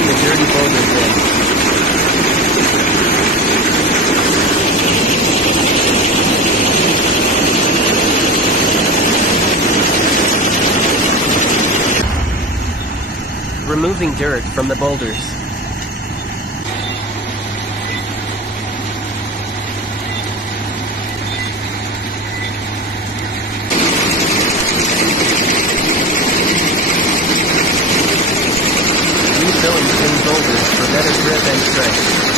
pushing the dirty boulders in. Removing dirt from the boulders. Refilling thin boulders for better grip and strength.